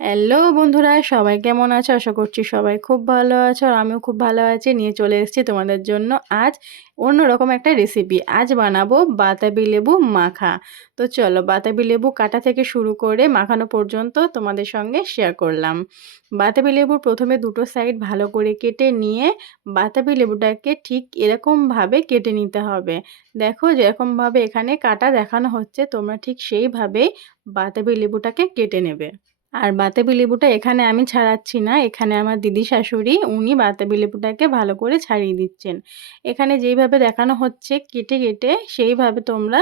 Hello বন্ধুরা, সবাই কেমন আছো? আশা করছি সবাই খুব ভালো আছো আর আমিও খুব ভালো আছি। নিয়ে চলে এসেছি তোমাদের জন্য আজ অন্যরকম একটা রেসিপি। আজ বানাবো বাতাবি লেবু মাখা। তো চলো, বাতাবি লেবু কাটা থেকে শুরু করে মাখানো পর্যন্ত তোমাদের সঙ্গে শেয়ার করলাম। বাতাবি লেবুর প্রথমে দুটো সাইড ভালো করে কেটে নিয়ে বাতাবি লেবুটাকে ঠিক এরকমভাবে কেটে নিতে হবে। দেখো যেরকমভাবে এখানে কাটা দেখানো হচ্ছে, তোমরা ঠিক সেইভাবেই বাতাবি লেবুটাকে কেটে নেবে। আর বাতাবি লেবুটা এখানে আমি ছাড়াচ্ছি না, এখানে আমার দিদি শাশুড়ি উনি বাতাবি লেবুটাকে ভালো করে ছাড়িয়ে দিচ্ছেন। এখানে যেইভাবে দেখানো হচ্ছে কেটে কেটে সেইভাবে তোমরা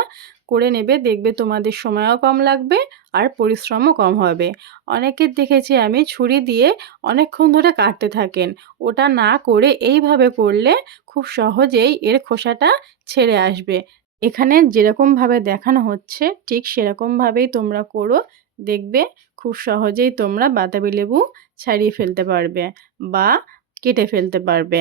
করে নেবে, দেখবে তোমাদের সময়ও কম লাগবে আর পরিশ্রমও কম হবে। অনেকের দেখেছি আমি ছুরি দিয়ে অনেকক্ষণ ধরে কাটতে থাকেন, ওটা না করে এইভাবে করলে খুব সহজেই এর খোসাটা ছেড়ে আসবে। এখানে যেরকমভাবে দেখানো হচ্ছে ঠিক সেরকমভাবেই তোমরা করো, দেখবে খুব সহজেই তোমরা বাতাবি লেবু ছাড়িয়ে ফেলতে পারবে বা কেটে ফেলতে পারবে।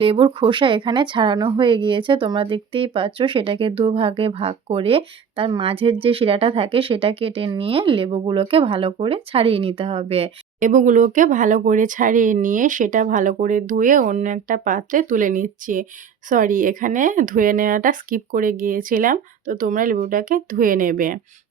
লেবুর খোসা এখানে ছাড়ানো হয়ে গিয়েছে, তোমরা দেখতেই পাচ্ছ। সেটাকে দুভাগে ভাগ করে তার মাঝের যে শিরাটা থাকে সেটা কেটে নিয়ে লেবুগুলোকে ভালো করে ছাড়িয়ে নিতে হবে। লেবুগুলোকে ভালো করে ছাড়িয়ে নিয়ে সেটা ভালো করে ধুয়ে অন্য একটা পাত্রে তুলে নিচ্ছি। সরি, এখানে ধুয়ে নেওয়াটা স্কিপ করে গিয়েছিলাম, তো তোমরা লেবুটাকে ধুয়ে নেবে।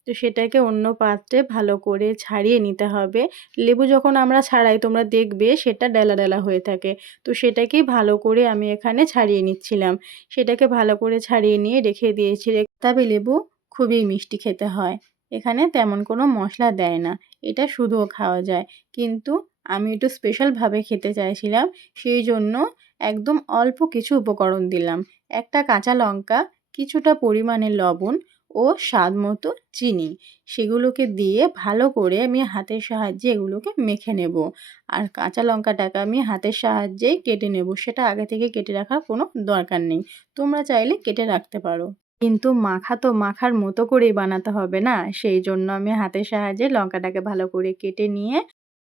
তো সেটাকে অন্য পাত্রে ভালো করে ছাড়িয়ে নিতে হবে। লেবু যখন আমরা ছাড়াই তোমরা দেখবে সেটা ডেলা ডেলা হয়ে থাকে, তো সেটাকেই ভালো করে আমি এখানে ছাড়িয়ে নিচ্ছিলাম। সেটাকে ভালো করে ছাড়িয়ে নিয়ে রেখে দিয়েছি। তবে লেবু খুবই মিষ্টি খেতে হয়, এখানে তেমন কোনো মশলা দেয় না, এটা শুধুও খাওয়া যায়। কিন্তু আমি একটু স্পেশালভাবে খেতে চাইছিলাম, সেই জন্য একদম অল্প কিছু উপকরণ দিলাম। একটা কাঁচা লঙ্কা, কিছুটা পরিমাণে লবণ ও স্বাদ মতো চিনি, সেগুলোকে দিয়ে ভালো করে আমি হাতের সাহায্যে এগুলোকে মেখে নেব। আর কাঁচা লঙ্কাটাকে আমি হাতের সাহায্যেই কেটে নেব, সেটা আগে থেকে কেটে রাখার কোনো দরকার নেই, তোমরা চাইলে কেটে রাখতে পারো। কিন্তু মাখা তো মাখার মতো করেই বানাতে হবে না, সেই জন্য আমি হাতের সাহায্যে লঙ্কাটাকে ভালো করে কেটে নিয়ে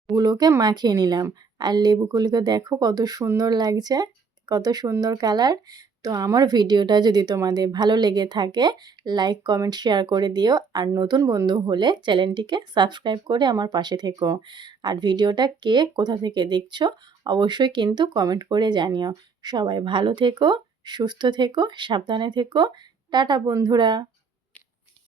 ওগুলোকে মাখিয়ে নিলাম। আর লেবুগুলোকে দেখো কত সুন্দর লাগছে, কত সুন্দর কালার। তো আমার ভিডিওটা যদি তোমাদের ভালো লেগে থাকে, লাইক কমেন্ট শেয়ার করে দিও। আর নতুন বন্ধু হলে চ্যানেলটিকে সাবস্ক্রাইব করে আমার পাশে থেকো। আর ভিডিওটা কে কোথা থেকে দেখছো অবশ্যই কিন্তু কমেন্ট করে জানিও। সবাই ভালো থেকো, সুস্থ থেকো, সাবধানে থেকো। টাটা বন্ধুরা।